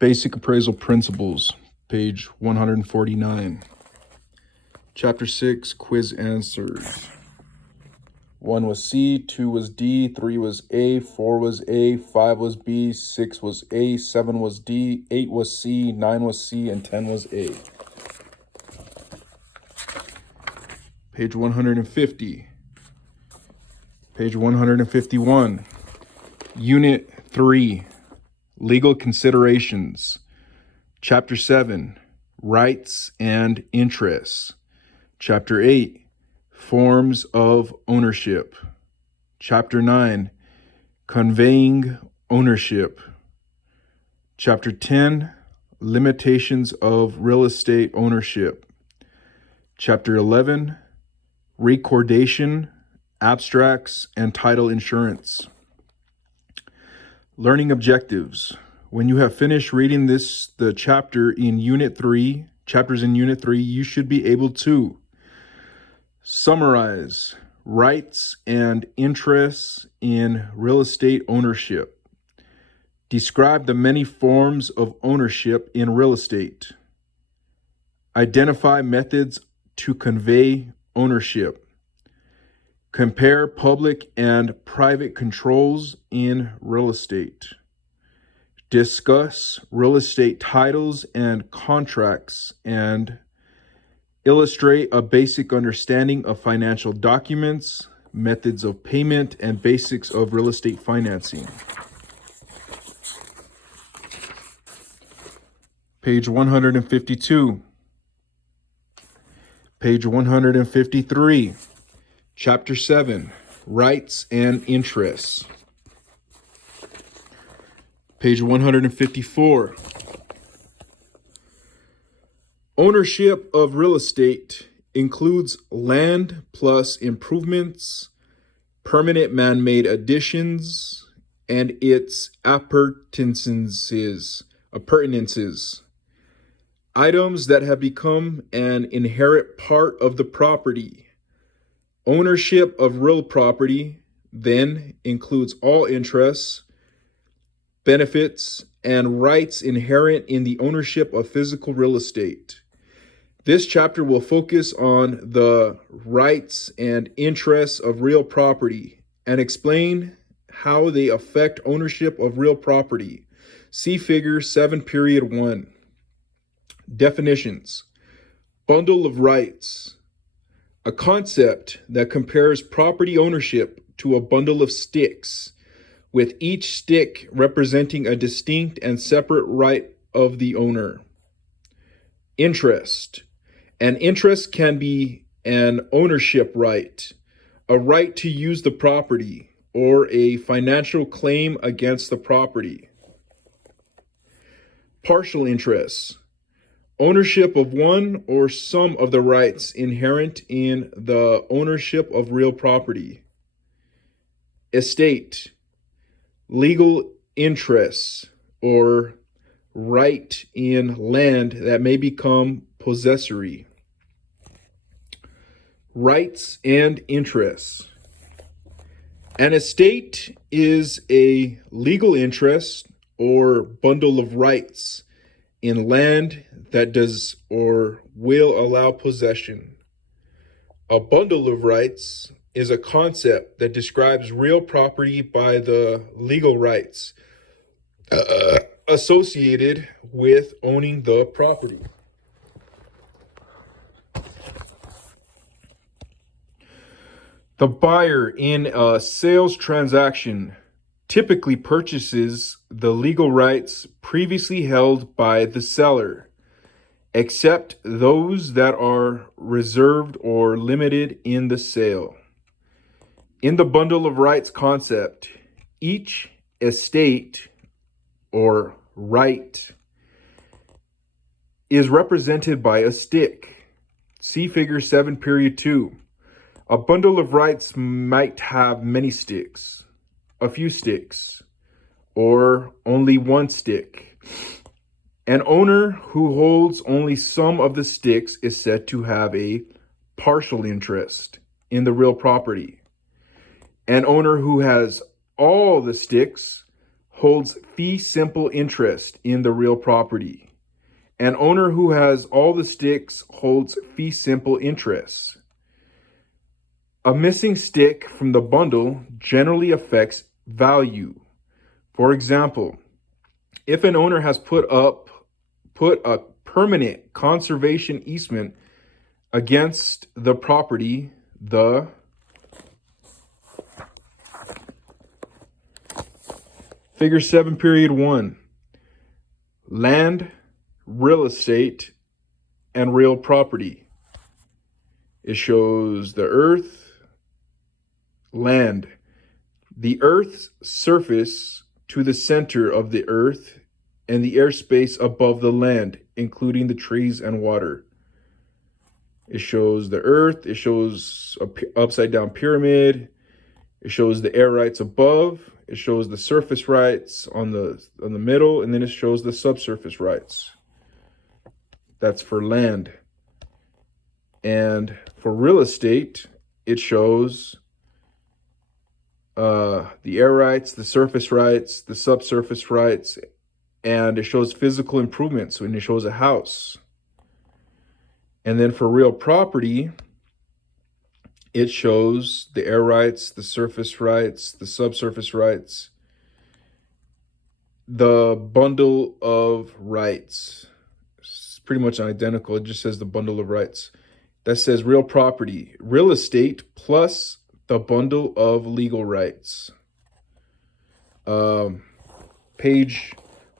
Basic Appraisal Principles, page 149. Chapter 6, Quiz Answers. 1 was C, 2 was D, 3 was A, 4 was A, 5 was B, 6 was A, 7 was D, 8 was C, 9 was C, and 10 was A. Page 150. Page 151. Unit 3, Legal Considerations. Chapter 7, Rights and Interests. Chapter 8, Forms of Ownership. Chapter 9, Conveying Ownership. Chapter 10, Limitations of Real Estate Ownership. Chapter 11, Recordation, Abstracts, and Title Insurance. Learning Objectives. When you have finished reading the chapters in Unit 3, you should be able to summarize rights and interests in real estate ownership. Describe the many forms of ownership in real estate. Identify methods to convey ownership. Compare public and private controls in real estate. Discuss real estate titles and contracts and illustrate a basic understanding of financial documents, methods of payment, and basics of real estate financing. Page 152. Page 153. Chapter 7, Rights and Interests. Page 154. Ownership of real estate includes land plus improvements, permanent man-made additions, and its appurtenances. Items that have become an inherent part of the property. Ownership of real property then includes all interests, benefits, and rights inherent in the ownership of physical real estate. This chapter will focus on the rights and interests of real property and explain how they affect ownership of real property. See Figure 7.1. Definitions. Bundle of rights. A concept that compares property ownership to a bundle of sticks, with each stick representing a distinct and separate right of the owner. Interest. An interest can be an ownership right, a right to use the property, or a financial claim against the property. Partial interest. Ownership of one or some of the rights inherent in the ownership of real property. Estate. Legal interests or right in land that may become possessory. Rights and interests. An estate is a legal interest or bundle of rights in land that does or will allow possession. A bundle of rights is a concept that describes real property by the legal rights associated with owning the property. The buyer in a sales transaction typically purchases the legal rights previously held by the seller, except those that are reserved or limited in the sale. In the bundle of rights concept, each estate or right is represented by a stick. See Figure 7.2. A bundle of rights might have many sticks, a few sticks, or only one stick. An owner who holds only some of the sticks is said to have a partial interest in the real property. An owner who has all the sticks holds fee simple interest in the real property. An owner who has all the sticks holds fee simple interest. A missing stick from the bundle generally affects value. For example, if an owner has put a permanent conservation easement against the property, the Figure 7, period 1, land, real estate, and real property. It shows the earth, land, the earth's surface to the center of the earth, and the airspace above the land, including the trees and water. It shows the earth, it shows an upside down pyramid, it shows the air rights above, it shows the surface rights on the middle, and then it shows the subsurface rights. That's for land. And for real estate, it shows the air rights, the surface rights, the subsurface rights, and it shows physical improvements when it shows a house. And then for real property, it shows the air rights, the surface rights, the subsurface rights, the bundle of rights. It's pretty much identical. It just says the bundle of rights. That says real property, real estate plus the bundle of legal rights. Page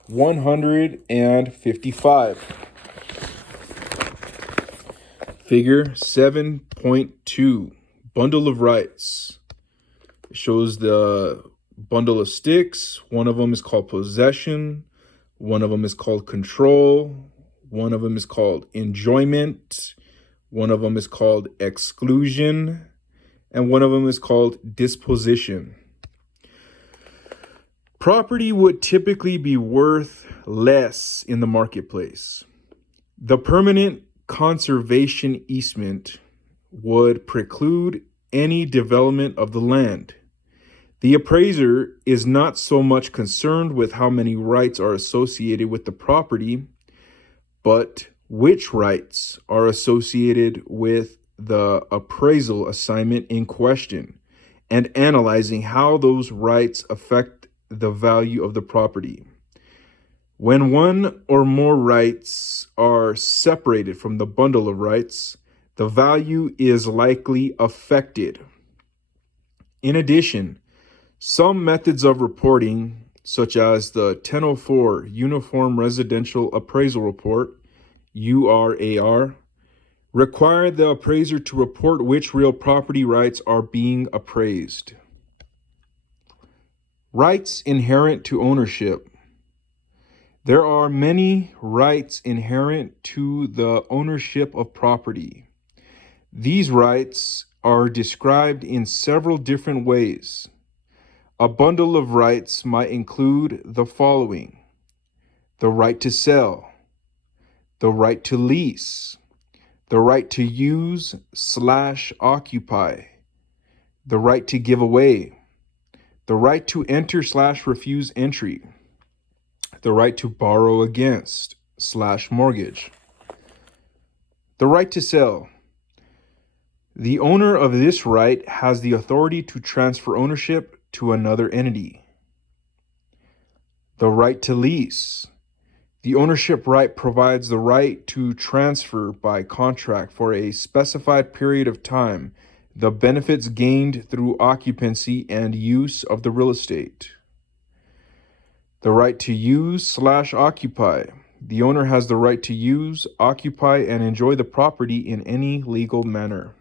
155. Figure 7.2. Bundle of rights. It shows the bundle of sticks. One of them is called possession. One of them is called control. One of them is called enjoyment. One of them is called exclusion. And one of them is called disposition. Property would typically be worth less in the marketplace. The permanent conservation easement would preclude any development of the land. The appraiser is not so much concerned with how many rights are associated with the property, but which rights are associated with the appraisal assignment in question, and analyzing how those rights affect the value of the property. When one or more rights are separated from the bundle of rights, the value is likely affected. In addition, some methods of reporting, such as the 1004 Uniform Residential Appraisal Report, URAR, require the appraiser to report which real property rights are being appraised. Rights inherent to ownership. There are many rights inherent to the ownership of property. These rights are described in several different ways. A bundle of rights might include the following: the right to sell, the right to lease, the right to use/occupy, the right to give away, the right to enter/refuse entry, the right to borrow against/mortgage. The right to sell. The owner of this right has the authority to transfer ownership to another entity. The right to lease. The ownership right provides the right to transfer by contract for a specified period of time the benefits gained through occupancy and use of the real estate. The right to use/occupy. The owner has the right to use, occupy, and enjoy the property in any legal manner.